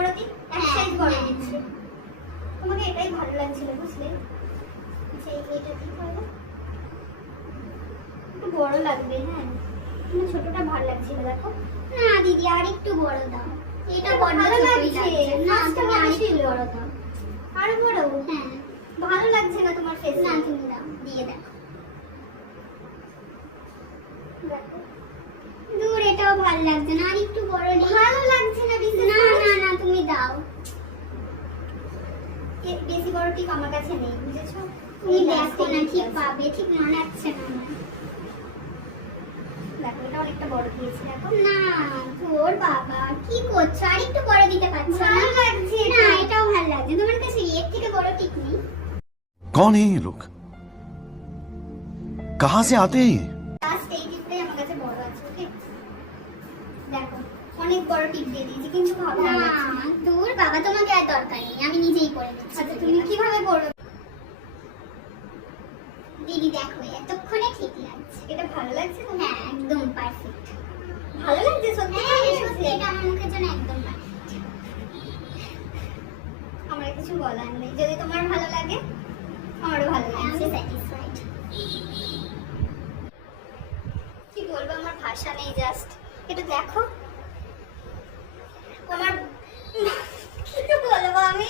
বড় দিই, এক সাইজ বড় দিচ্ছি। তোমাকে এটাই ভালো লাগছিল বুঝলে? আচ্ছা এইটা ঠিক হবে, একটু বড় লাগবে। হ্যাঁ কিন্তু ছোটটা ভালো লাগছিল দেখো। না দিদি আর একটু বড় দাও, এটা বড় ভালো লাগছে না, তুমি তুমি আর আরেকটু একটু বড় দাও। আরো বড়? হ্যাঁ ভালো লাগছে না তোমার ফেস? না তুমি দাও, দিয়ে দেখো। দেখো দূর, এটাও ভালো লাগছে না, আর একটু বড় দিই। ভালো লাগছে না বিশেষ না না না তুমি দাও, বেশি বড় টিপ আমার কাছে নেই বুঝেছো? তুমি দেখো না ঠিক পাবে, ঠিক মানাচ্ছে না আমার। দেখো এটা অনেকটা বড় দিয়েছি দেখো। না তোর বাবা কি করছো, আর একটু বড় দিতে পারছো না? ভালো লাগছে না এটাও ভালো লাগছে। তোমার কাছে এর থেকে বড় টিক নেই? कौन है ये लोग? कहां से आते हैं ये? লাস্ট এই টিপটাই আমার কাছে বড় আছে। ওকে দেখো অনেক বড় টিপ দিয়ে দিয়েছি কিন্তু ভালো না লাগছে। দূর বাবা, তোমাকে আর দরকার নেই, আমি নিজেই করে দিচ্ছি। আচ্ছা তুমি কিভাবে করবে? দিদি দেখো এতক্ষণে ঠিক লাগছে। এটা ভালো লাগছে তো? হ্যাঁ একদম পারফেক্ট। ভালো লাগছে সত্যি? হ্যাঁ ভালো সত্যি, লাগছে? এটা আমার মুখের জন্য একদম পারফেক্ট। আমার কিছু বলার নেই, যদি তোমার ভালো লাগে আমারও ভালো আমি লাগছে। স্যাটিসফাইড। কি বলবো, আমার ভাষা নেই। জাস্ট এটা দেখো আমার কি বলবো আমি।